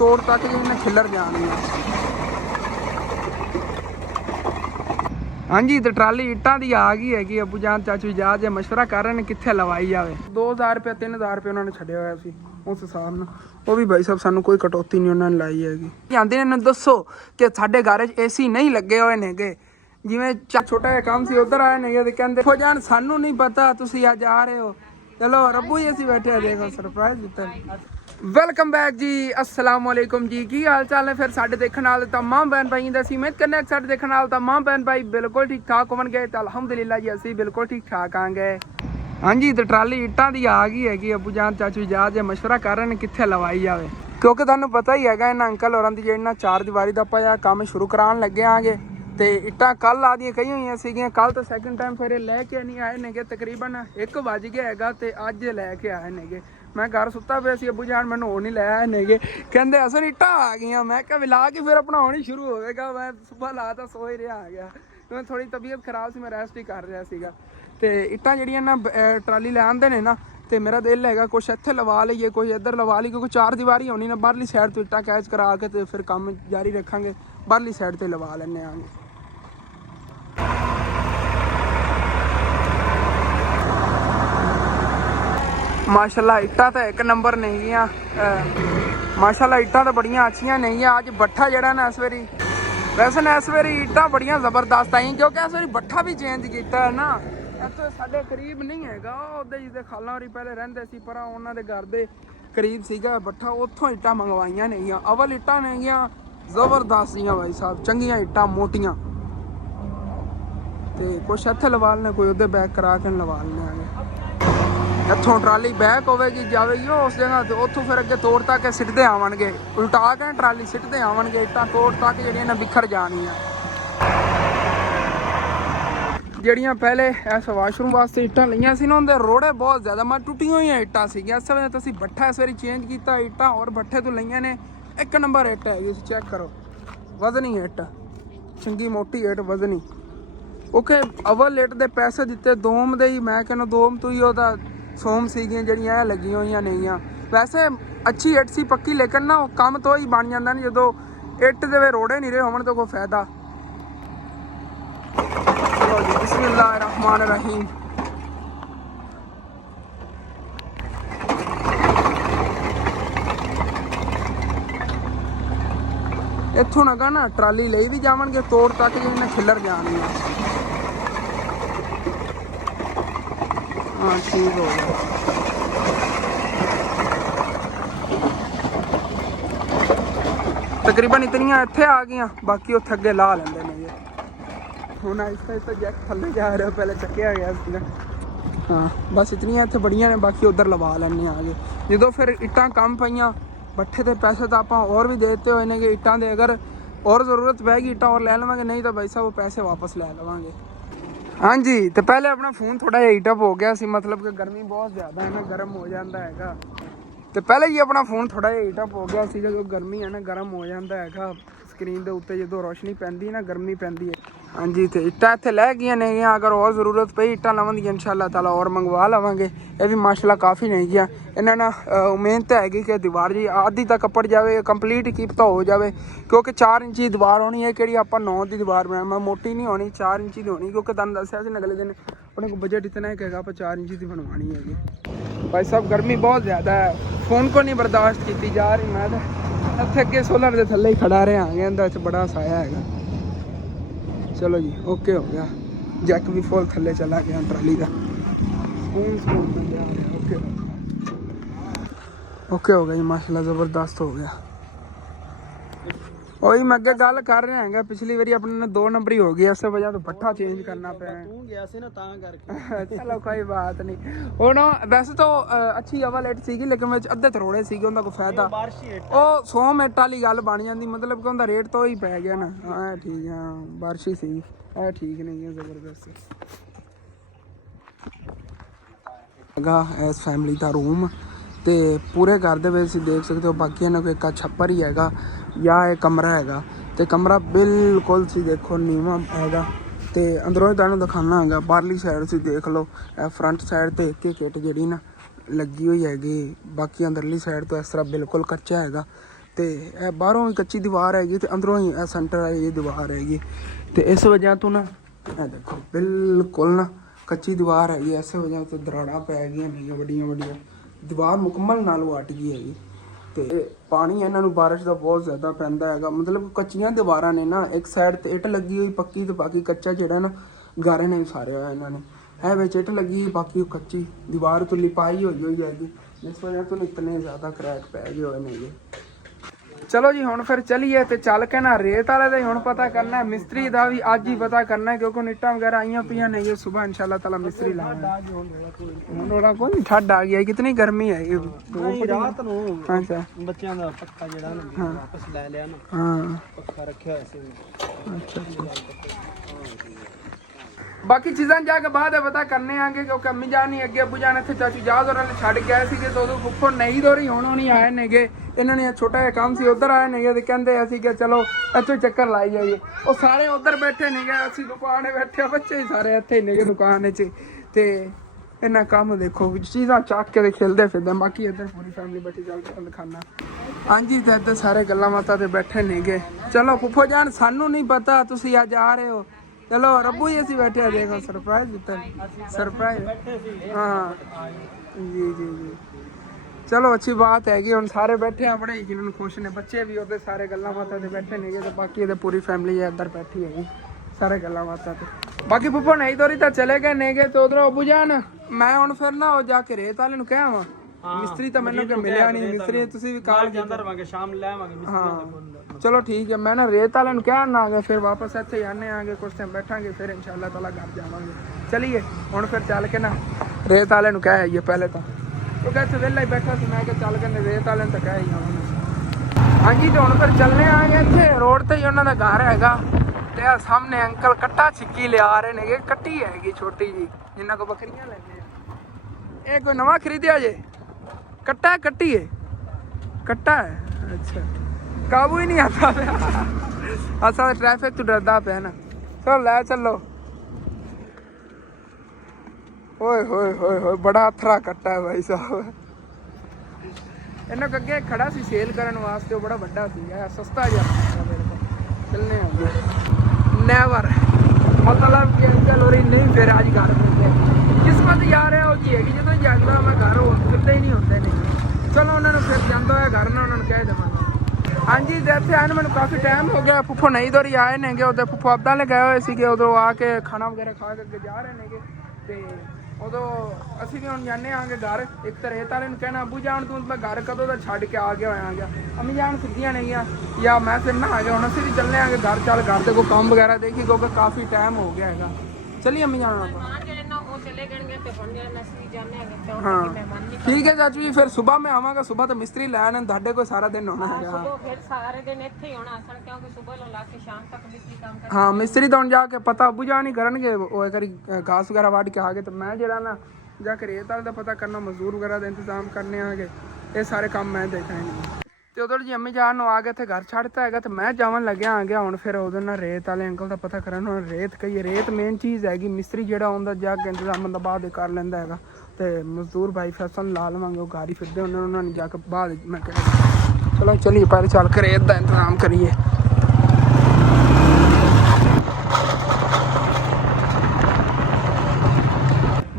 ਤੋੜ ਤੱਕ ਜਿਹਨੇ ਖਿਲਰ ਜਾਣੀ ਆ। ਹਾਂਜੀ ਤੇ ਟਰਾਲੀ ਇੱਟਾਂ ਦੀ ਆ ਗਈ ਹੈਗੀ। ਅੱਬੂ ਜਾਨ ਚਾਚੂ ਜਾ ਜੇ ਮਸ਼ਵਰਾ ਕਰ ਰਹੇ ਨੇ ਕਿੱਥੇ ਲਵਾਈ ਜਾਵੇ। 2000 ਰੁਪਏ 3000 ਰੁਪਏ ਉਹਨਾਂ ਨੇ ਛੱਡਿਆ ਹੋਇਆ ਸੀ ਉਸ ਹਿਸਾਬ ਨਾਲ। ਉਹ ਵੀ ਭਾਈ ਸਾਹਿਬ ਸਾਨੂੰ ਕੋਈ ਕਟੌਤੀ ਨਹੀਂ ਉਹਨਾਂ ਨੇ ਲਾਈ ਹੈਗੀ। ਆਂਦੇ ਨੇ ਇਹਨੂੰ ਦੱਸੋ ਕਿ ਸਾਡੇ ਘਰ 'ਚ ਏਸੀ ਨਹੀਂ ਲੱਗੇ ਹੋਏ ਨੇਗੇ। ਜਿਵੇਂ ਛੋਟਾ ਜਿਹਾ ਕੰਮ ਸੀ ਉੱਧਰ ਆਏ ਨੇਗੇ ਤੇ ਕਹਿੰਦੇ ਦੇਖੋ ਜਾਨ ਸਾਨੂੰ ਨਹੀਂ ਪਤਾ ਤੁਸੀਂ ਅੱਜ ਆ ਰਹੇ ਹੋ। ਚਲੋ ਰੱਬੂ ਹੀ ਅਸੀਂ ਬੈਠੇ ਆ ਦੇਖੋ ਸਰਪ੍ਰਾਈਜ਼ ਦਿੱਤਾ। ਵੈਲਕਮ बैक जी अस्सलाम वालेकुम जी की हाल चाल है। फिर साढ़े देखने वाले तमाम बहन भाई दी उम्मीद करने साढ़े देखने वाले तमाम बहन भाई बिल्कुल ठीक ठाक होवन गए। तो अलहमदुलिल्लाह जी असी बिल्कुल ठीक ठाक आंगे। हाँ जी तो ट्राली इट्टां दी आ गई हैगी। अबू जान चाचू जा जे मशवरा कर रहे हैं कित्थे लवाई जावे क्योंकि तुहानूं पता ही हैगा इन्हां अंकल होरां दी जिहड़ी चार दीवारी दा आपां काम शुरू कराउण लगे आंगे। तो इट्टां कल आदियां कही हुई सीगियां। कल तो सैकेंड टाइम फिर लैके नहीं आए नेगे। तकरीबन 1 वज गया हैगा तो अज लैके आए नेगे। मैं घर सुता पे सी अबू जान मैनूं होर नहीं लै आए नेगे। कहंदे असन इट्टां आ गईयां। मैं कहा ला के फिर अपना होनी शुरू होवेगा। मैं सुबह ला तो सो ही रहा आ गया क्योंकि थोड़ी तबीयत खराब सी। मैं रेस्ट ही कर रहा सीगा। तो इट्टां जिहड़ियां ना ट्राली लै आंदे ने ना तो मेरा दिल हैगा कुछ इत्थे लवा लईए कुछ इधर लवा लईए क्योंकि चार दीवारी होनी ना बाहरली साइड तो इट्टां कैच करा के तो फिर काम जारी रखांगे। बाहरली साइड ते लवा लैने आंगे। माशाल्लाह इट्टां तो एक नंबर नहीं माशाल्लाह इट्टां तो बड़ियां अच्छियां नहीं। अज भट्ठा जड़ा ना इस बारी वैसे ना इस बारी इट्टां बड़ियां जबरदस्त आई क्योंकि इस बारी भट्ठा भी चेंज किया है ना। इत्थे साडे करीब नहीं हैगा उधर जिहदे खाला होरी पहले रहिंदे सी पर उन्हां दे घर दे करीब सीगा भट्ठा उत्थों इट्टां मंगवाइयां नहीं। अवल इट्टां नहीं जबरदस्त जियां भाई साहब चंगियां इट्टां मोटियां। तो कुछ इत्थे लवा लैने कोई उधर बैक करा के लवा लैने। इत्थों ट्राली बैक होगी जाएगी उस जगह तो उतों फिर अगे तोड़ तक सिटते आवे उल्टा के ट्राली सिटते आवे इट्टां तोड़ तक जड़ियां बिखर जानियां। जड़ियां पहले इस वाशरूम वास्ते इट्टां लईयां सी ना उनके रोड़े बहुत ज़्यादा मैं टुटियां हुई इट्टां सीगियां। इस वजह तो असीं भट्ठा इस बारी चेंज किया इट्टां और भट्ठे तो लईयां ने 1 नंबर इट्ट हैगी। चैक करो वजनी इट्ट चंगी मोटी इट्ट वजनी। ओके अवल इट्ट दे पैसे दिते दोम दे ही मैं कहना दोम तो ही ओहदा सोम सीगियां जड़ियां लगी हुई नहीं। वैसे अच्छी इट्ट सी पक्की लेकिन ना काम तो ही बन जाता नहीं जो इट्ट दे रोड़े नहीं रहे होवन तो कोई फायदा। चलो जी बिस्मिल्लाह रहमान रहीम। इत्थों लगा ना ट्राली ले भी जावणगे तोड़ तक जिन्हें खिलर जानी है। हाँ ठीक हो गया। तकरीबन इतनियां इत्थे आ गई बाकी उत्थे अगे ला लेंदे ने हुण आहिस्ता आहिस्ता जैक थल्ले जा रहा पहले चक्या गया सीगा। हाँ बस इतनियां इत्थे बड़ियां ने बाकी उधर लवा लैने आगे जो फिर इट्टां कम पईयां भट्ठे के पैसे तो आप और भी देते हुए ने कि इट्टां दे अगर और ज़रूरत पैगी इट्टां और लै लवांगे नहीं तो भाई साहब वो पैसे वापस लै लवांगे। हाँ जी तो पहले अपना फोन थोड़ा जिहा हीटअप हो गया सी मतलब कि गर्मी बहुत ज़्यादा है ना गर्म हो जाता है। तो पहले ही अपना फोन थोड़ा जिहा हीटअप हो गया सी जो गर्मी है ना गर्म हो जाता है स्क्रीन के उत्ते जो रोशनी पैंदी ना गर्मी पैंदी है। हाँ जी तो इट्टां इत्थे लै गईयां ने अगर और ज़रूरत पई इट्टां लवांगियां इंशाअल्लाह ताला और मंगवा लवांगे। ये भी माशाल्लाह काफ़ी नहीं गया इन्हां ना उम्मीद तो हैगी कि दीवार जी आधी तक कपड़ जाए कंप्लीट की पता हो जाए क्योंकि 4 इंची दीवार होनी है कि आप 9 की दीवार बनाना मोटी नहीं होनी 4 इंची की होनी क्योंकि तुहानूं दस्सिया सी अगले दिन अपने को बजट इतना है कि आप 4 इंची की बनवानी है। भाई साहब गर्मी बहुत ज़्यादा है फोन को नहीं बर्दाश्त की जा रही। मैं इत्थे अगे सोलर के थल्ले ही खड़ा रहा इहदे बड़ा साया है। चलो जी ओके हो गया जैक भी फुल थल्ले चला गया ट्राली का ओके ओके हो गया जी माशाल्लाह ज़बरदस्त हो गया। वही मैं अगे गल कर रहा है पिछली बारी अपने 2 नंबर ही हो गई इस वजह तो भट्ठा चेंज करना पाया। चलो कोई बात नहीं वो ना वैसे तो अच्छी अवल इट्ट सीगी लेकिन अद्धे तरोड़े सीगे उनका कोई फायदा वो 100 मिनट वाली गल बन जाती मतलब कि उनका रेट तो ही पै गया ना। हाँ ठीक है बारिश ही सी ठीक नहीं है जबरदस्त इस फैमिली का रूम तो पूरे घर दे देख सकते हो बाकी इन्हों को एक छप्पर ही है या एक कमरा है तो कमरा बिल्कुल सी देखो नीवा है तो अंदरों ही तुहानूं दिखाना है। बाहरली साइड से देख लो फ्रंट साइड तो एक किट जी ना लगी हुई हैगी बाकी अंदरली साइड तो इस तरह बिल्कुल कच्चा है ਤੇ ਇਹ ਬਾਹਰੋਂ ਵੀ ਕੱਚੀ ਦੀਵਾਰ ਹੈਗੀ ਤੇ ਅੰਦਰੋਂ ਹੀ ਇਹ ਸੈਂਟਰ ਵਾਲੀ ਦੀਵਾਰ ਹੈਗੀ। ਤੇ ਇਸ ਵਜ੍ਹਾ ਤੋਂ ਨਾ ਇਹ ਦੇਖੋ ਬਿਲਕੁਲ ਨਾ ਕੱਚੀ ਦੀਵਾਰ ਹੈਗੀ, ਇਸੇ ਵਜ੍ਹਾ ਤੋਂ ਦਰਾੜਾਂ ਪੈ ਗਈਆਂ ਨੇ ਵੱਡੀਆਂ ਵੱਡੀਆਂ, ਦੀਵਾਰ ਮੁਕੰਮਲ ਨਾਲ ਵੱਟ ਗਈ ਹੈਗੀ। ਤੇ ਪਾਣੀ ਇਹਨਾਂ ਨੂੰ ਬਾਰਿਸ਼ ਦਾ ਬਹੁਤ ਜ਼ਿਆਦਾ ਪੈਂਦਾ ਹੈਗਾ, ਮਤਲਬ ਕੱਚੀਆਂ ਦੀਵਾਰਾਂ ਨੇ ਨਾ, ਇੱਕ ਸਾਈਡ ਤੇ ਇੱਟ ਲੱਗੀ ਹੋਈ ਪੱਕੀ ਤੇ ਬਾਕੀ ਕੱਚਾ ਜਿਹੜਾ ਨਾ ਗਾਰੇ ਨੇ ਸਾਰਿਆ ਹੋਇਆ ਇਹਨਾਂ ਨੇ। ਇਹ ਵਿੱਚ ਇੱਟ ਲੱਗੀ ਬਾਕੀ ਕੱਚੀ ਦੀਵਾਰ ਤੋਂ ਲਿਪਾਈ ਹੋਈ ਹੈਗੀ, ਜਿਸ ਵਜ੍ਹਾ ਤੋਂ ਇਤਨੇ ਜ਼ਿਆਦਾ ਕਰੈਕ ਪੈ ਗਏ ਹੋਏ ਨੇ। ਚਲੋ ਜੀ ਹੁਣ ਫਿਰ ਚਲੀਏ ਤੇ ਚੱਲ ਕੇ ਨਾ ਰੇਤ ਵਾਲੇ ਦਾ ਹੀ ਹੁਣ ਪਤਾ ਕਰਨਾ, ਮਿਸਤਰੀ ਦਾ ਵੀ ਅੱਜ ਹੀ ਪਤਾ ਕਰਨਾ, ਕਿਉਂਕਿ ਇੱਟਾਂ ਵਗੈਰਾ ਆਈਆਂ ਪਈਆਂ ਨੇ। ਇਹ ਸੁਬਾਹ इंशाल्लाह ताला मिस्त्री लाएंगे। ਹੁਣ ਕੋਈ ਠੰਡ ਆ ਗਈ, ਕਿਤਨੀ ਗਰਮੀ ਹੈ ਇਹ ਰਾਤ ਨੂੰ। ਅੱਛਾ ਬੱਚਿਆਂ ਦਾ ਪੱਖਾ ਜਿਹੜਾ ਨਾ ਵਾਪਸ ਲੈ ਲਿਆ ਨਾ। ਹਾਂ ਪੱਖਾ ਰੱਖਿਆ ਹੋਇਆ ਸੀ। ਅੱਛਾ ਬਾਕੀ ਚੀਜ਼ਾਂ ਜਾ ਕੇ ਬਾਅਦ ਪਤਾ ਕਰਨੇ ਆਂਗੇ, ਕਿਉਂਕਿ ਅੰਮੀ ਜਾਨ ਨਹੀਂ ਅੱਗੇ, ਅੱਬੂ ਜਾਨ ਇੱਥੇ ਚਾਚੂ ਜਾਦ ਉਹਨਾਂ ਨੇ ਛੱਡ ਗਏ ਸੀਗੇ ਤੇ ਉਦੋਂ ਫੁੱਫੜ ਨਹੀਂ ਦੋਰੀ ਹੁਣ ਉਹ ਨਹੀਂ ਆਏ ਨੇਗੇ। ਇਹਨਾਂ ਨੇ ਛੋਟਾ ਜਿਹਾ ਕੰਮ ਸੀ ਉੱਧਰ ਆਏ ਨੇਗੇ ਤੇ ਕਹਿੰਦੇ ਅਸੀਂ ਕਿ ਚਲੋ ਇੱਥੋਂ ਚੱਕਰ ਲਾਈ ਜਾਈਏ। ਉਹ ਸਾਰੇ ਉੱਧਰ ਬੈਠੇ ਨੇਗੇ, ਅਸੀਂ ਦੁਕਾਨੇ ਬੈਠੇ, ਬੱਚੇ ਸਾਰੇ ਇੱਥੇ ਹੀ ਨੇਗੇ ਦੁਕਾਨ 'ਚ। ਤੇ ਇਹਨਾਂ ਕੰਮ ਦੇਖੋ ਚੀਜ਼ਾਂ ਚੱਕ ਕੇ ਤੇ ਖੇਲਦੇ ਫਿਰਦੇ। ਬਾਕੀ ਇੱਧਰ ਪੂਰੀ ਫੈਮਿਲੀ ਬੈਠੀ, ਚੱਲ ਕੇ ਦਿਖਾਣਾ। ਹਾਂਜੀ ਤੇ ਇੱਧਰ ਸਾਰੇ ਗੱਲਾਂ ਬਾਤਾਂ ਤੇ ਬੈਠੇ ਨੇਗੇ। ਚਲੋ ਫੁੱਫੋ ਜਾਨ ਸਾਨੂੰ ਨਹੀਂ ਪਤਾ ਤੁਸੀਂ ਅੱਜ ਆ ਰਹੇ ਹੋ, चलो रब्बू ही ऐसी बैठे हैं, देखो सरप्राइज देता है, सरप्राइज। हाँ जी जी जी चलो अच्छी बात है कि हम सारे बैठे हैं बड़े जिन्होंने खुश ने, बच्चे भी होते सारे गल्ला माता से बैठे नहीं तो बाकी ये पूरी फैमिली है इधर बैठी है सारे गल्ला माता से। बाकी फुफो नहीं तो तो चले गए नहीं गए तो उधर अबू जान मैं हूँ फिर ना वो जाके रेत वाले क्या वा मिस्त्री तो मैंने मिलिया नहीं, मिस्त्री तुसी भी काल शाम ले आवांगे। हाँ चलो ठीक है, मैं ना रेत वाले क्या ना आ गए, फिर वापस इतने आने आगे कुछ टाइम बैठांगे, फिर इंशाल्लाह ताला घर जावांगे। चलिए हुण फिर चल के ना रेत वाले क्या है ये पहले तो क्योंकि इतने वेला ही बैठा मैं चल के रेत वाले तो क्या ही आवांगे। हाँ जी तो हुण फिर चलने आ गए, इतने रोड ते ही उन्होंने घर हैगा ते सामने अंकल कट्टा छिक्की लिया रहे ने, कट्टी हैगी छोटी जी जिन्हों को बकरियां लेने। ये कोई नवा खरीदिया जे कट्टा है, कट्टी है, कट्टा है। अच्छा काबू ही नहीं आता असा ट्रैफिक तो डरदा पे ना। चलो ले चलो। ओए होए होए होए बड़ा अथरा कट्टा है भाई साहब। इन्होंने अगे खड़ा सी सेल करने वास्ते, बड़ा बड़ा सी सस्ता जहा मेरे को चलने नेवर मतलब कि अंकल और नहीं फिर आज घर मिलते किस्मत यार है जी है कि जो जाता मैं घर हो फिरते ही नहीं होते नहीं। चलो उन्होंने फिर जाता है घर ना उन्होंने कह देवांगे। हाँ जी जैसे आए मैंने काफ़ी टाइम हो गया, फुफो नहीं दोरी आए नेगे उधर फुफो अब्दा ले गए हुए थे उधरों आके खाना वगैरह खा के जा रहे नेगे ते उदों असी भी हुण जाने आगे घर। एक तो रेत वाले कहना अबू जान तू मैं घर कदों का छड्ड के आ गया अम्मी जान सीधियां नहीं आ या मैं फिर ना आ गया। हुण असी भी चलने आगे घर, चल घर से कोई काम वगैरह देखी क्योंकि काफ़ी टाइम हो गया है। चलिए अम्मी जान हाँ ठीक है चाचू जी, फिर सुबह मैं आवांगा, सुबह तो मिस्त्री लैन ਤੁਹਾਡੇ कोई सारा दिन होना है। हाँ मिस्त्री तो जाके पता अबू जान ही करनगे, वो एक घास वगैरह वाट के आ गए तो मैं जरा ना जाके रेत वाले का पता करना, मजदूर वगैरह का इंतजाम करने आ गए, ये सारे काम मैं देखा ही नहीं। तो उधर जी अम्मी जान आ गए थे घर छड़ता है तो मैं जावन लग्या आ गया हूँ। फिर उधर ना रेत वाले अंकल का पता करना, रेत कही रेत मेन चीज़ हैगी, मिस्त्री जो आंदा जाके इंतजाम बंदा बाद कर लेंदा हैगा ते मजदूर भाई फैसल ला लवांगे वो गाड़ी फिरदे उन्होंने जाके बाद मैं कह चलो चलिए पहले चल कर रेत का इंतजाम करिए।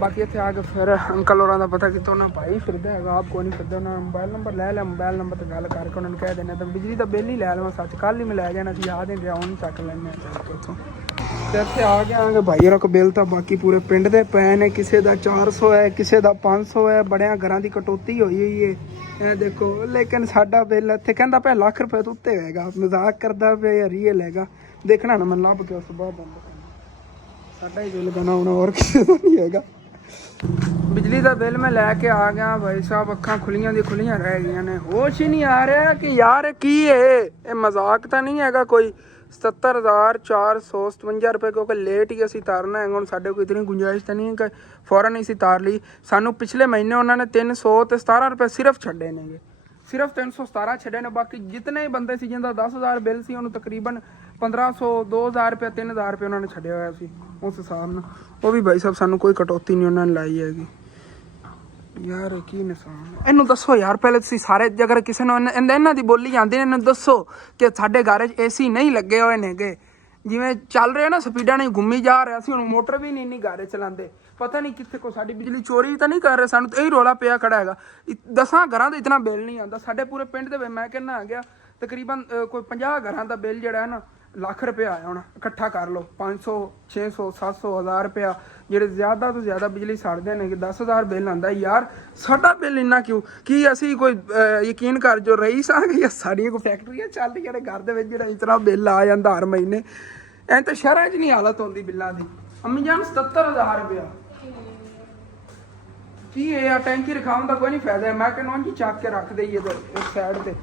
बाकी इतने आके फिर अंकल और पता कि तो भाई फिरदा है आप को नहीं फिरदा, उन्होंने मोबाइल नंबर ले लिया, मोबाइल नंबर तो गल करके उन्होंने कह देना तो बिजली का बिल ही लै लवां, सच कल ही मैं लै जाना सी याद नहीं रहा हूँ चक लैने उतों। तो इतने आ गए आगे भाई होर को बिल तो बाकी पूरे पिंड के पे ने, किसी का 400 है किसी का 500 है, बड़िया घर की कटौती हुई है देखो। लेकिन साडा बिल इतने कहता पे लाख रुपये तो उत्ते होएगा, मजाक करता पे या रियल हैगा, देखना ना मैं लभ के उस बाद साडा ही बिल बना होना और किसी का नहीं हैगा। बिजली का बिल मैं लैके आ गया भाई साहब, अखा खुलियां दी खुलियां रह गई ने, होश ही नहीं आ रहा कि यार की है ये मजाक तो नहीं हैगा कोई। 77,457 रुपये क्योंकि लेट ही असी तारना है, हम साढ़े कोई इतनी गुंजाइश तो नहीं है कि फौरन ही तार ली। सानू पिछले महीने उन्होंने 317 रुपये सिर्फ छड्डे ने, सिर्फ 317 छड्डे ने, बाकी जितने ही बंदे सी जिंदा 10,000 बिल सी उन्होंने तकरीबन 1500 2,000 रुपये 3,000 रुपये उन्होंने छड्डे हुआ सी उस हिसाब नाल। वो भी भाई साहब सानू कोई कटौती नहीं उन्होंने लाई हैगी। ਯਾਰ ਕੀ ਨਿਸ਼ਾਨ ਇਹਨੂੰ ਦੱਸੋ ਯਾਰ ਪਹਿਲੇ ਤੁਸੀਂ ਸਾਰੇ ਅਗਰ ਕਿਸੇ ਨੂੰ ਇਹਨਾਂ ਦੀ ਬੋਲੀ ਜਾਂਦੀ ਨੇ ਇਹਨੂੰ ਦੱਸੋ ਕਿ ਸਾਡੇ ਘਰ 'ਚ ਏਸੀ ਨਹੀਂ ਲੱਗੇ ਹੋਏ ਨੇਗੇ ਜਿਵੇਂ ਚੱਲ ਰਿਹਾ ਨਾ ਸਪੀਡਾਂ ਨਾਲ ਘੁੰਮੀ ਜਾ ਰਿਹਾ ਸੀ ਹੁਣ ਮੋਟਰ ਵੀ ਨਹੀਂ ਘਰ ਚਲਾਉਂਦੇ ਪਤਾ ਨਹੀਂ ਕਿੱਥੇ ਕੋ ਸਾਡੀ ਬਿਜਲੀ ਚੋਰੀ ਤਾਂ ਨਹੀਂ ਕਰ ਰਹੇ ਸਾਨੂੰ ਤਾਂ ਇਹੀ ਰੌਲਾ ਪਿਆ ਖੜਾ ਹੈਗਾ 10 ਘਰਾਂ ਦਾ ਇਤਨਾ ਬਿੱਲ ਨਹੀਂ ਆਉਂਦਾ ਸਾਡੇ ਪੂਰੇ ਪਿੰਡ ਦੇ ਵਿੱਚ ਮੈਂ ਕਹਿੰਦਾ ਆ ਗਿਆ ਤਕਰੀਬਨ ਕੋਈ 50 ਘਰਾਂ ਦਾ ਬਿੱਲ ਜਿਹੜਾ ਹੈ ਨਾ ਲੱਖ ਰੁਪਇਆ ਆਇਆ ਹੋਣਾ ਇਕੱਠਾ ਕਰ ਲਓ 500 600 700 1000 ਰੁਪਇਆ ਜਿਹੜੇ ਜ਼ਿਆਦਾ ਤੋਂ ਜ਼ਿਆਦਾ ਬਿਜਲੀ ਛੱਡਦੇ ਨੇ ਕਿ 10,000 ਬਿੱਲ ਆਉਂਦਾ ਯਾਰ ਸਾਡਾ ਬਿੱਲ ਇੰਨਾ ਕਿਉਂ ਕੀ ਅਸੀਂ ਕੋਈ ਯਕੀਨ ਕਰ ਜੋ ਰਈਸ ਆ ਗਈ ਸਾਡੀਆਂ ਕੋਈ ਫੈਕਟਰੀਆਂ ਚੱਲ ਰਹੀਆਂ ਨੇ ਘਰ ਦੇ ਵਿੱਚ ਜਿਹੜਾ ਇਤਨਾ ਬਿੱਲ ਆ ਜਾਂਦਾ ਹਰ ਮਹੀਨੇ ਐਂ ਤਾਂ ਸ਼ਹਿਰਾਂ 'ਚ ਨਹੀਂ ਹਾਲਤ ਹੁੰਦੀ ਬਿੱਲਾਂ ਦੀ ਅੰਮੀ ਜਾਨ 77,000 ਰੁਪਇਆ ਕੀ ਇਹ ਆ ਟੈਂਕੀ ਰਖਾਉਣ ਦਾ ਕੋਈ ਨਹੀਂ ਫਾਇਦਾ ਮੈਂ ਕਹਿੰਦਾ ਜੀ ਚੱਕ ਕੇ ਰੱਖ ਦੇਈਏ ਇਧਰ ਇਸ ਸਾਈਡ ਤੇ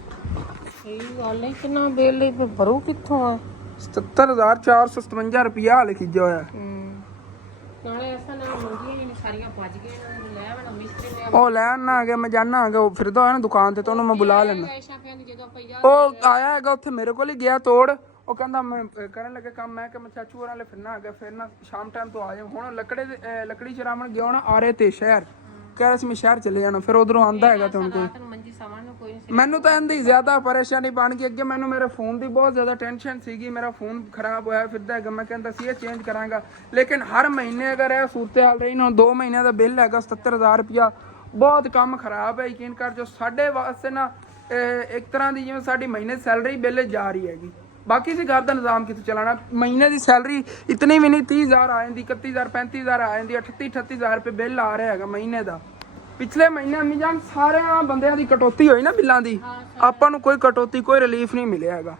ਸਹੀ ਗੱਲ ਹੈ ਕਿੰਨਾ ਬਿੱਲ ਇਹ ਭਰੂ ਕਿੱਥੋਂ ਆ 77,457 ਰੁਪਇਆ ਲਿਖਿਆ ਹੋਇਆ ਨਾਲੇ ਐਸਾ ਨਾ ਮੰਗੀਆਂ ਨਹੀਂ ਸਾਰੀਆਂ ਭੱਜ ਗਈਆਂ ਲੈ ਆਵਣਾ ਮਿਸਤਰੀ ਨੇ ਉਹ ਲੈਣ ਨਾ ਆ ਗਿਆ ਮੈਂ ਜਾਣਾ ਆ ਗਿਆ ਉਹ ਫਿਰਦਾ ਹੋਇਆ ਨਾ ਦੁਕਾਨ ਤੇ ਉਹਨੂੰ ਮੈਂ ਬੁਲਾ ਲੈਣਾ ਐਸ਼ਾ ਪਿਆਂ ਦੀ ਜਗ੍ਹਾ ਪਈ ਜਾ ਉਹ ਆਇਆ ਹੈਗਾ ਉੱਥੇ ਮੇਰੇ ਕੋਲ ਹੀ ਗਿਆ ਤੋੜ ਉਹ ਕਹਿੰਦਾ ਮੈਂ ਕਰਨ ਲੱਗੇ ਕੰਮ ਮੈਂ ਕਿ ਮੈਂ ਚਾਚੂ ਹੋਰਾਂ ਨਾਲ ਫਿਰਨਾ ਆ ਗਿਆ ਫਿਰ ਨਾ ਸ਼ਾਮ ਟਾਈਮ ਤੋਂ ਆ ਜਾ ਹੁਣ ਲੱਕੜੀ ਚਰਾਵਣ ਗਿਆ ਹੋਣਾ ਆਰੇ ਤੇ ਸ਼ਹਿਰ ਕਹਿ ਰਿਹਾ ਸੀ ਮੈਂ ਸ਼ਹਿਰ ਚਲੇ ਜਾਣਾ ਫਿਰ ਉਧਰੋਂ ਆਂਦਾ ਹੈਗਾ ਤੇ ਹੁਣ ਕੋਈ ਮੰਜੀ ਸਾਮਾਨ ਨੂੰ ਕੋਈ ਨਹੀਂ ਮੈਨੂੰ ਤਾਂ ਇਹਦੀ ਜ਼ਿਆਦਾ ਪਰੇਸ਼ਾਨੀ ਬਣ ਗਈ ਅੱਗੇ ਮੈਨੂੰ ਮੇਰੇ ਫੋਨ ਦੀ ਬਹੁਤ ਜ਼ਿਆਦਾ ਟੈਨਸ਼ਨ ਸੀਗੀ ਮੇਰਾ ਫੋਨ ਖਰਾਬ ਹੋਇਆ ਫਿਰਦਾ ਹੈਗਾ ਮੈਂ ਕਹਿੰਦਾ ਸੀ ਇਹ ਚੇਂਜ ਕਰਾਂਗਾ ਲੇਕਿਨ ਹਰ ਮਹੀਨੇ ਅਗਰ ਇਹ ਸੂਰਤ ਹਾਲ ਰਹੀ ਨਾ 2 ਮਹੀਨਿਆਂ ਦਾ ਬਿੱਲ ਹੈਗਾ 77,000 ਰੁਪਇਆ ਬਹੁਤ ਕੰਮ ਖਰਾਬ ਹੈ ਯਕੀਨ ਕਰ ਜੋ ਸਾਡੇ ਵਾਸਤੇ ਨਾ ਇੱਕ ਤਰ੍ਹਾਂ ਦੀ ਜਿਵੇਂ ਸਾਡੀ ਮਹੀਨੇ ਸੈਲਰੀ ਬਿੱਲ ਜਾ ਰਹੀ ਹੈਗੀ ਬਾਕੀ ਸੀ ਘਰ ਦਾ ਨਿਜ਼ਾਮ ਕਿੱਥੇ ਚਲਾਣਾ ਮਹੀਨੇ ਦੀ ਸੈਲਰੀ ਇਤਨੀ ਵੀ ਨਹੀਂ 30,000 ਆ ਜਾਂਦੀ 31,000 35,000 ਆ ਜਾਂਦੀ 38,000 ਰੁਪਏ ਬਿੱਲ ਆ ਰਿਹਾ ਹੈਗਾ ਮਹੀਨੇ ਦਾ ਪਿਛਲੇ ਮਹੀਨੇ ਅੰਮੀ ਜਾਨ ਸਾਰਿਆਂ ਬੰਦਿਆਂ ਦੀ ਕਟੌਤੀ ਹੋਈ ਨਾ ਬਿੱਲਾਂ ਦੀ ਆਪਾਂ ਨੂੰ ਕੋਈ ਕਟੌਤੀ ਕੋਈ ਰਿਲੀਫ ਨਹੀਂ ਮਿਲਿਆ ਹੈਗਾ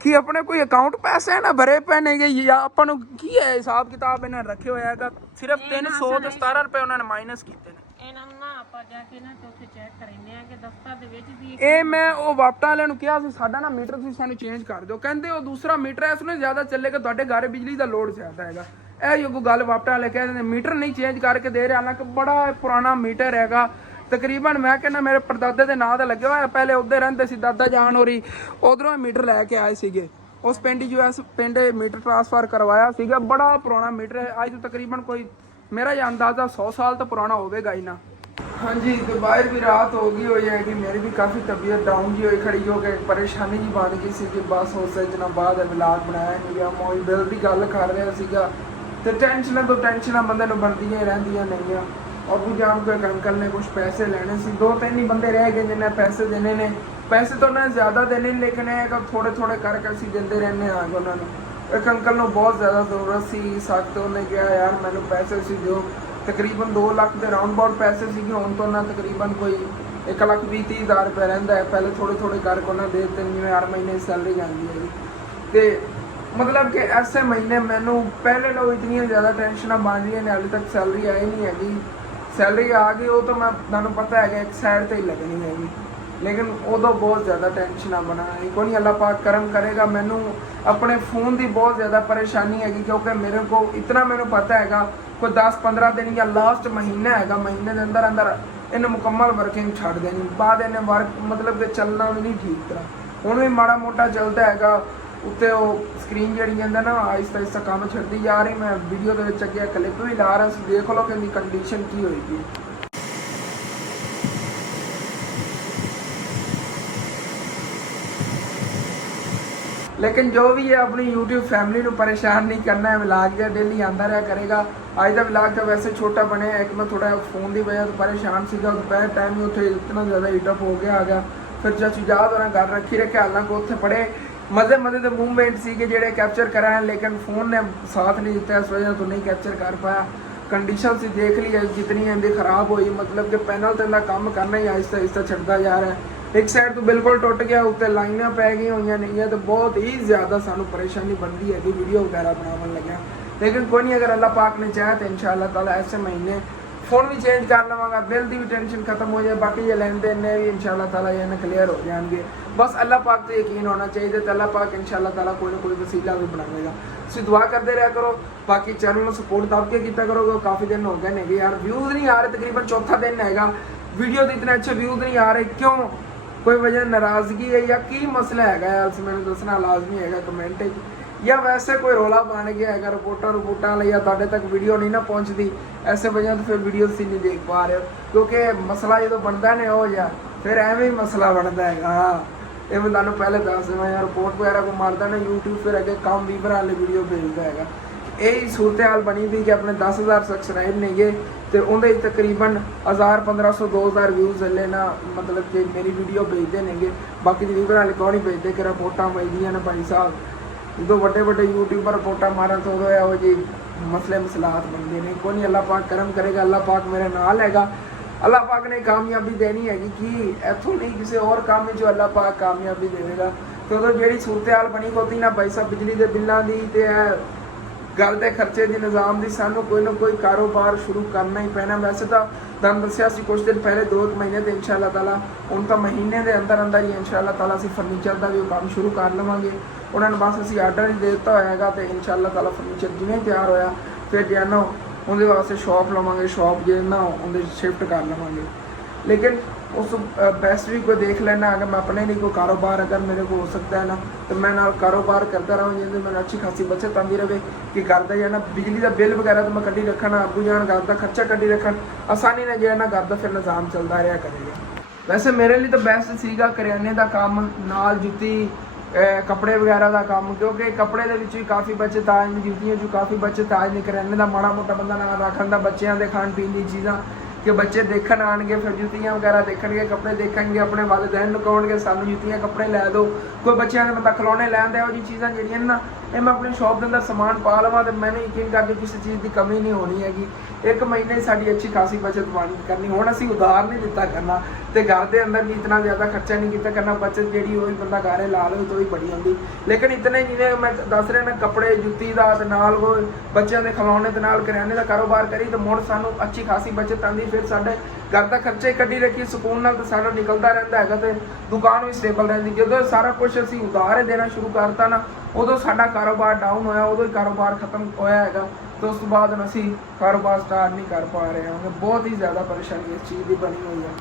ਕਿ ਆਪਣੇ ਕੋਈ ਅਕਾਊਂਟ ਪੈਸੇ ਨਾ ਭਰੇ ਪਏ ਨੇਗੇ ਜਾਂ ਆਪਾਂ ਨੂੰ ਕੀ ਹੈ ਹਿਸਾਬ ਕਿਤਾਬ ਇਹਨਾਂ ਰੱਖੇ ਹੋਇਆ ਹੈਗਾ ਸਿਰਫ 317 ਰੁਪਏ ਉਹਨਾਂ ਨੇ ਮਾਈਨਸ ਕੀਤੇ ਨੇ ਇਹਨਾਂ ਨੂੰ ਨਾ ਆਪਾਂ ਜਾ ਕੇ ਨਾ ਤੇ ਉੱਥੇ ਚੈੱਕ ਕਰਾਉਂਦੇ ਆ ਕਿ ਦਫ਼ਤਰ ਦੇ ਵਿੱਚ ਵੀ ਇਹ ਮੈਂ ਉਹ ਵਾਪਟਾ ਵਾਲਿਆਂ ਨੂੰ ਕਿਹਾ ਸੀ ਸਾਡਾ ਨਾ ਮੀਟਰ ਤੁਸੀਂ ਸਾਨੂੰ ਚੇਂਜ ਕਰ ਦਿਓ ਕਹਿੰਦੇ ਉਹ ਦੂਸਰਾ ਮੀਟਰ ਹੈ ਉਸਨੇ ਜ਼ਿਆਦਾ ਚੱਲੇਗਾ ਤੁਹਾਡੇ ਘਰ ਬਿਜਲੀ ਦਾ ਲੋਡ ਜ਼ਿਆਦਾ ਹੈਗਾ ਇਹ ਜੋ ਗੱਲ ਵਾਪਟਾ ਵਾਲੇ ਕਹਿੰਦੇ ਨੇ ਮੀਟਰ ਨਹੀਂ ਚੇਂਜ ਕਰਕੇ ਦੇ ਰਿਹਾ ਹਾਲਾਂਕਿ ਬੜਾ ਪੁਰਾਣਾ ਮੀਟਰ ਹੈਗਾ ਤਕਰੀਬਨ ਮੈਂ ਕਹਿੰਦਾ ਮੇਰੇ ਪੜਦਾਦੇ ਦੇ ਨਾਂ ਦਾ ਲੱਗਿਆ ਹੋਇਆ ਪਹਿਲੇ ਉੱਧਰ ਰਹਿੰਦੇ ਸੀ ਦਾਦਾ ਜਾਨ ਹੋਰੀ ਉਧਰੋਂ ਮੀਟਰ ਲੈ ਕੇ ਆਏ ਸੀਗੇ ਉਸ ਪਿੰਡ ਪਿੰਡ ਮੀਟਰ ਟ੍ਰਾਂਸਫਰ ਕਰਵਾਇਆ ਸੀਗਾ ਬੜਾ ਪੁਰਾਣਾ ਮੀਟਰ ਹੈ ਅੱਜ ਤੋਂ ਤਕਰੀਬਨ ਕੋਈ ਮੇਰਾ ਇਹ ਅੰਦਾਜ਼ਾ 100 ਸਾਲ ਤੋਂ ਪੁਰਾਣਾ ਹੋਵੇਗਾ ਹੀ ਨਾ ਹਾਂਜੀ ਤੇ ਬਾਹਰ ਵੀ ਰਾਤ ਹੋ ਗਈ ਹੋਈ ਹੈ ਕਿ ਮੇਰੀ ਵੀ ਕਾਫੀ ਤਬੀਅਤ ਡਾਊਨ ਜੀ ਹੋਈ ਖੜੀ ਹੋ ਕੇ ਪਰੇਸ਼ਾਨੀ ਜੀ ਬਣ ਗਈ ਸੀ ਕਿ ਬਸ ਉਸ ਦਿਨਾਂ ਬਾਅਦ ਵਲੌਗ ਬਣਾਇਆ ਨਹੀਂ ਗਿਆ ਮੋਈ ਬਿੱਲ ਦੀ ਗੱਲ ਕਰ ਰਿਹਾ ਸੀਗਾ ਤੇ ਟੈਨਸ਼ਨਾਂ ਤੋਂ ਟੈਨਸ਼ਨਾਂ ਬੰਦੇ ਨੂੰ ਬਣਦੀਆਂ ਹੀ ਰਹਿੰਦੀਆਂ ਨੇਗੀਆਂ ਅਬੂ ਜਾਨ ਕੋਲ ਅੰਕਲ ਨੇ ਕੁਝ ਪੈਸੇ ਲੈਣੇ ਸੀ 2-3 ਹੀ ਬੰਦੇ ਰਹਿ ਗਏ ਜਿਨ੍ਹਾਂ ਪੈਸੇ ਦੇਣੇ ਨੇ ਪੈਸੇ ਤਾਂ ਉਹਨਾਂ ਨੇ ਜ਼ਿਆਦਾ ਦੇਣੇ ਲੇਕਿਨ ਇਹ ਥੋੜੇ ਥੋੜੇ ਕਰਕੇ ਅਸੀਂ ਦਿੰਦੇ ਰਹਿੰਦੇ ਹਾਂ ਉਹਨਾਂ ਨੂੰ ਇੱਕ ਅੰਕਲ ਨੂੰ ਬਹੁਤ ਜ਼ਿਆਦਾ ਜ਼ਰੂਰਤ ਸੀ ਸਖਤ ਉਹਨੇ ਕਿਹਾ ਯਾਰ ਮੈਨੂੰ ਪੈਸੇ ਸੀ ਦਿਓ ਤਕਰੀਬਨ 2 ਲੱਖ ਦੇ ਰਾਉਂਡ ਅਬਾਊਟ ਪੈਸੇ ਸੀਗੇ ਹੁਣ ਤੋਂ ਉਹਨਾਂ ਤਕਰੀਬਨ ਕੋਈ 1,20,000 ਰੁਪਏ ਰਹਿੰਦਾ ਹੈ ਪਹਿਲੇ ਥੋੜੇ ਥੋੜੇ ਕਰਕੇ ਉਹਨਾਂ ਦੇ ਦਿੱਤੇ ਜਿਵੇਂ ਹਰ ਮਹੀਨੇ ਸੈਲਰੀ ਜਾਂਦੀ ਹੈ ਤੇ ਮਤਲਬ ਕਿ ਐਸੇ ਮਹੀਨੇ ਮੈਨੂੰ ਪਹਿਲੇ ਨਾਲੋਂ ਇਤਨੀਆਂ ਜ਼ਿਆਦਾ ਟੈਨਸ਼ਨਾਂ ਬਣ ਰਹੀਆਂ ਨੇ ਹਾਲੇ ਤੱਕ ਸੈਲਰੀ ਆਈ ਨਹੀਂ ਹੈਗੀ ਸੈਲਰੀ ਆ ਗਈ ਉਹ ਤਾਂ ਮੈਂ ਤੁਹਾਨੂੰ ਪਤਾ ਹੈਗਾ ਇੱਕ ਸਾਈਡ ਤੇ ਹੀ ਲੱਗਣੀ ਹੈਗੀ ਲੇਕਿਨ ਉਦੋਂ ਬਹੁਤ ਜ਼ਿਆਦਾ ਟੈਨਸ਼ਨਾਂ ਬਣਾ ਕੋਈ ਨਹੀਂ ਅੱਲਾਹ ਪਾਕ ਕਰਮ ਕਰੇਗਾ ਮੈਨੂੰ ਆਪਣੇ ਫੋਨ ਦੀ ਬਹੁਤ ਜ਼ਿਆਦਾ ਪਰੇਸ਼ਾਨੀ ਹੈਗੀ ਕਿਉਂਕਿ ਮੇਰੇ ਕੋਲ ਇਤਨਾ ਮੈਨੂੰ ਪਤਾ ਹੈਗਾ ਕੋਈ 10-15 ਦਿਨ ਜਾਂ ਲਾਸਟ ਮਹੀਨਾ ਹੈਗਾ ਮਹੀਨੇ ਦੇ ਅੰਦਰ ਅੰਦਰ ਇਹਨੇ ਮੁਕੰਮਲ ਵਰਕਿੰਗ ਛੱਡ ਦੇਣੀ ਬਾਅਦ ਇਹਨੇ ਵਰਕ ਮਤਲਬ ਕਿ ਚੱਲਣਾ ਵੀ ਨਹੀਂ ਠੀਕ ਤਰ੍ਹਾਂ ਹੁਣ ਵੀ ਮਾੜਾ ਮੋਟਾ ਚੱਲਦਾ ਹੈਗਾ ਉੱਤੇ ਉਹ ਸਕਰੀਨ ਜਿਹੜੀ ਕਹਿੰਦਾ ਨਾ ਆਹਿਸਤਾ ਆਹਿਸਤਾ ਕੰਮ ਛੱਡਦੀ ਜਾ ਰਹੀ ਮੈਂ ਵੀਡੀਓ ਦੇ ਵਿੱਚ ਅੱਗੇ ਕਲਿੱਪ ਵੀ ਲਾ ਰਿਹਾ ਸੀ ਦੇਖ ਲਓ ਕਿ ਇਹਦੀ ਕੰਡੀਸ਼ਨ ਕੀ ਹੋਏਗੀ लेकिन जो भी है अपनी YouTube फैमिली को परेशान नहीं करना है व्लॉग जो डेली आंदा रहा करेगा आज का व्लॉग तो वैसे छोटा बने एक मैं थोड़ा फोन की वजह तो परेशान सीगा दोपहर टाइम ही उत्थे इतना ज़्यादा हीटअप हो गया आ गया फिर चाचू याद होना घर रखी रखे हालांकि उत्थे बड़े मज़े के मूवमेंट सी जोड़े कैप्चर कराए लेकिन फ़ोन ने साथ नहीं दिता इस वजह तो नहीं कैप्चर कर पाया कंडीशन सी देख ली है जितनी इनकी खराब हुई मतलब कि पैनल तो इनका काम करना ही आहिस्ता आहिस्ता छड़ता जा रहा है एक साइड तो बिल्कुल टुट गया उत्ते लाइनां पै गई हुई नहीं है तो बहुत ही ज़्यादा सानू परेशानी बनती है कि वीडियो वगैरह बनावन लगे लेकिन कोई नहीं अगर अल्लाह पाक ने चाहे तो इंशाअल्लाह ताला ऐसे महीने फ़ोन भी चेंज कर लवांगा बिल की भी टेंशन खत्म हो जाए बाकी ये लेन देन ने भी इंशाअल्लाह ताला ये क्लियर हो जाएंगे बस अल्लाह पाक तो यकीन होना चाहिए तो अल्लाह पाक इंशाअल्लाह ताला कोई ना कोई वसीला भी बनाएगा तुसीं दुआ करते रहा करो बाकी चैनल में सपोर्ट दब के किया करोगे काफ़ी दिन हो गए ने यार व्यूज़ नहीं आ रहे तकरीबन चौथा दिन हैगा वीडियो तो इतने अच्छे व्यूज़ नहीं आ रहे क्यों कोई वजह नाराज़गी है या की मसला है यार मैंने दसना लाजमी है कमेंट ਜਾਂ ਵੈਸੇ ਕੋਈ ਰੋਲਾ ਬਣ ਗਿਆ ਹੈਗਾ ਰਿਪੋਰਟਾਂ ਲਈ ਜਾਂ ਤੁਹਾਡੇ ਤੱਕ ਵੀਡੀਓ ਨਹੀਂ ਨਾ ਪਹੁੰਚਦੀ, ਐਸੇ ਵਜ੍ਹਾ ਤੋਂ ਫਿਰ ਵੀਡੀਓ ਤੁਸੀਂ ਨਹੀਂ ਦੇਖ ਪਾ ਰਹੇ ਹੋ, ਕਿਉਂਕਿ ਮਸਲਾ ਜਦੋਂ ਬਣਦਾ ਨੇ ਹੋ ਜਾ ਫਿਰ ਐਵੇਂ ਹੀ ਮਸਲਾ ਬਣਦਾ ਹੈਗਾ। ਇਹ ਮੈਂ ਤੁਹਾਨੂੰ ਪਹਿਲੇ ਦੱਸ ਦੇਵਾਂ ਯਾਰ, ਰਿਪੋਰਟ ਵਗੈਰਾ ਕੋ ਮਾਰਦਾ ਨਾ YouTube, ਫਿਰ ਅੱਗੇ ਕੰਮ ਵੀ ਬਣਾ ਲਈ ਵੀਡੀਓ ਭੇਜਦਾ ਹੈਗਾ। ਇਹ ਸੂਰਤ ਹਾਲ ਬਣੀ ਵੀ ਕਿ ਆਪਣੇ 10,000 ਸਬਸਕ੍ਰਾਈਬ ਨੇਗੇ ਤੇ ਉਹਦੇ ਤਕਰੀਬਨ 1000 1500 2000 ਵਿਊਜ਼ ਹਲੇ ਨਾ, ਮਤਲਬ ਕਿ ਮੇਰੀ ਵੀਡੀਓ ਭੇਜਦੇ ਨੇਗੇ। ਬਾਕੀ ਦੀ ਵੀਵਰ ਵਾਲੇ ਕੌਣ ਹੀ ਭੇਜਦੇ ਕਿ ਰਿਪੋਰਟਾਂ ਭੇਜਦੀਆਂ ਨੇ ਭਾਈ ਸਾਹਿਬ। ਜਦੋਂ ਵੱਡੇ ਯੂਟਿਊਬਰ ਰਿਪੋਰਟਾਂ ਮਾਰਨ ਤੋਂ ਉਦੋਂ ਇਹੋ ਜਿਹੇ ਮਸਲੇ ਮਸਲਾਤ ਬਣਦੇ ਨੇ। ਕੋਈ ਨਹੀਂ, ਅੱਲਾਹ ਪਾਕ ਕਰਮ ਕਰੇਗਾ, ਅੱਲਾਹ ਪਾਕ ਮੇਰੇ ਨਾਲ ਹੈਗਾ। ਅੱਲਾਹ ਪਾਕ ਨੇ ਕਾਮਯਾਬੀ ਦੇਣੀ ਹੈਗੀ ਕਿ ਇੱਥੋਂ ਨਹੀਂ ਕਿਸੇ ਹੋਰ ਕੰਮ ਵਿੱਚ ਅੱਲਾਹ ਪਾਕ ਕਾਮਯਾਬੀ ਦੇਵੇਗਾ। ਤੇ ਉਦੋਂ ਜਿਹੜੀ ਸੂਰਤ ਹਾਲ ਬਣੀ ਹੋਤੀ ਨਾ ਭਾਈ ਸਾਹਿਬ, ਬਿਜਲੀ ਦੇ ਬਿੱਲਾਂ ਦੀ ਤੇ घर के खर्चे के निज़ाम की सानू कोई ना कोई कारोबार शुरू करना ही पैना। वैसे तो तुहानू दस्सिया सी कुछ दिन पहले 2 महीने तो इंशाअल्लाह ताला हुण तो महीने के अंदर अंदर ही इंशाअल्लाह ताला असीं फर्नीचर का भी काम शुरू कर लवांगे। उन्होंने बस असीं आर्डर ही दे दिता होएगा तो इंशाअल्लाह ताला फर्नीचर जिवें तैयार होया फिर जो है ना उहदे वास्ते शॉप लवांगे, शॉप जो है ना उहदे शिफ्ट कर लवांगे। लेकिन उस बेस्ट भी कोई देख लेना, अगर मैं अपने लिए कोई कारोबार अगर मेरे को हो सकता है ना तो मैं ना कारोबार करता रहूँ जिससे मैंने अच्छी खासी बचत आती रहे कि घर का जो है ना बिजली का बिल वगैरह तो मैं कड्डी रखना, अबू जान घर का खर्चा कड्डी रखन, आसानी ने जो है ना घर का फिर निज़ाम चलता रहा करेगा। वैसे मेरे लिए तो बेस्ट सीगा करियाने का काम नाल जुत्ती कपड़े वगैरह का काम, क्योंकि कपड़े के भी काफ़ी बचत आ जाती, जुत्तियों चो काफ़ी बचत आ जाती। करियाने का माड़ा मोटा बंदा नाल रखन का, बच्चों के खाण पीन की चीज़ां कि बच्चे देखण आएंगे फिर जुत्तियां वगैरह देखणगे, कपड़े देखेंगे, अपने वालिदैन कहोगे सानू जुत्तियां कपड़े लै दो, कोई बच्चों के बंदा खिलौने लैंदा, ਇਹੋ ਜਿਹੀ चीज़ां ਜਿਹੜੀਆਂ ना ये मैं अपनी शॉप के अंदर समान पा लवां तो मैंने यकीन करके किसी चीज़ की कमी नहीं होनी हैगी। 1 महीने साड़ी अच्छी खासी बचत पानी करनी। हुण असीं उधार नहीं दिता करना तो घर के अंदर भी इतना ज़्यादा खर्चा नहीं किया करना, बचत जी वही बंदा गारे ला लो तो ही बड़ी आती। लेकिन इतने जिन्हें मैं दस रहा ना कपड़े जुत्ती का नाल वो बच्चों के खिलौने के नाल करियाने का कारोबार करी तो मुड़ सानू अच्छी खासी बचत आती। फिर साढ़े घर का खर्चा ही कड्डी रखी सुकून नाल तो सारा निकलता रहता है तो दुकान भी स्टेबल रहती। जो सारा कुछ असीं उधार ही देना शुरू करता ना उदों साडा कारोबार डाउन होया, उदों ही कारोबार खत्म होया हैगा। तो उस तो बाद असीं कारोबार स्टार्ट नहीं कर पा रहे हैं। बहुत ही ज़्यादा परेशानी इस चीज़ की बनी हुई है।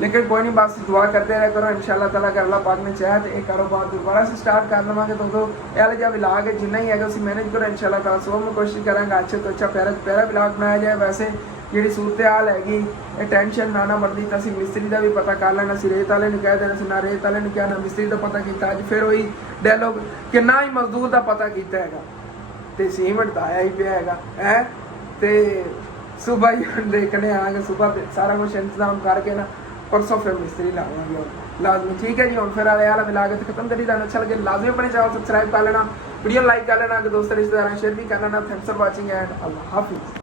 लेकिन कोई नहीं, बस दुआ करते रहा करो, इंशाअल्लाह ताला अगर अल्लाह पाक ने चाहे तो एक कारोबार दोबारा से स्टार्ट कर लवांगे। तो उदों यह जहा विलाग है जिन्ना ही है उसी मैनेज करो इंशाअल्लाह ताला। सो मैं कोशिश करांगा अच्छे तो अच्छा प्यारा विलाग बनाया जाए। वैसे जी सूरत हाल हैगी ये टेंशन ना बनती तो असीं मिस्त्री का भी पता कर लेना, असीं रेत वाले नहीं कह देना, ना रेत वाले नहीं कहना, मिस्त्री का पता किया। अज फिर वही डायलॉग कि ना ही मजदूर का पता किया है तो सीमेंट तो आया ही पिया है तो सुबह ही देखने आगे, सुबह सारा कुछ इंतजाम करके ना परसों फिर मिस्त्री लावांगे लाजमी। ठीक है जी, हम फिर वाला मिला के खत्म करी। तुहानू अच्छा लगे लाजमी अपने चैनल सब्सक्राइब कर लेना, वीडियो लाइक कर लेना, दोस्तों रिश्तेदार शेयर भी कर लेना। थैंक्स फॉर वॉचिंग एंड अल्लाह हाफिज़।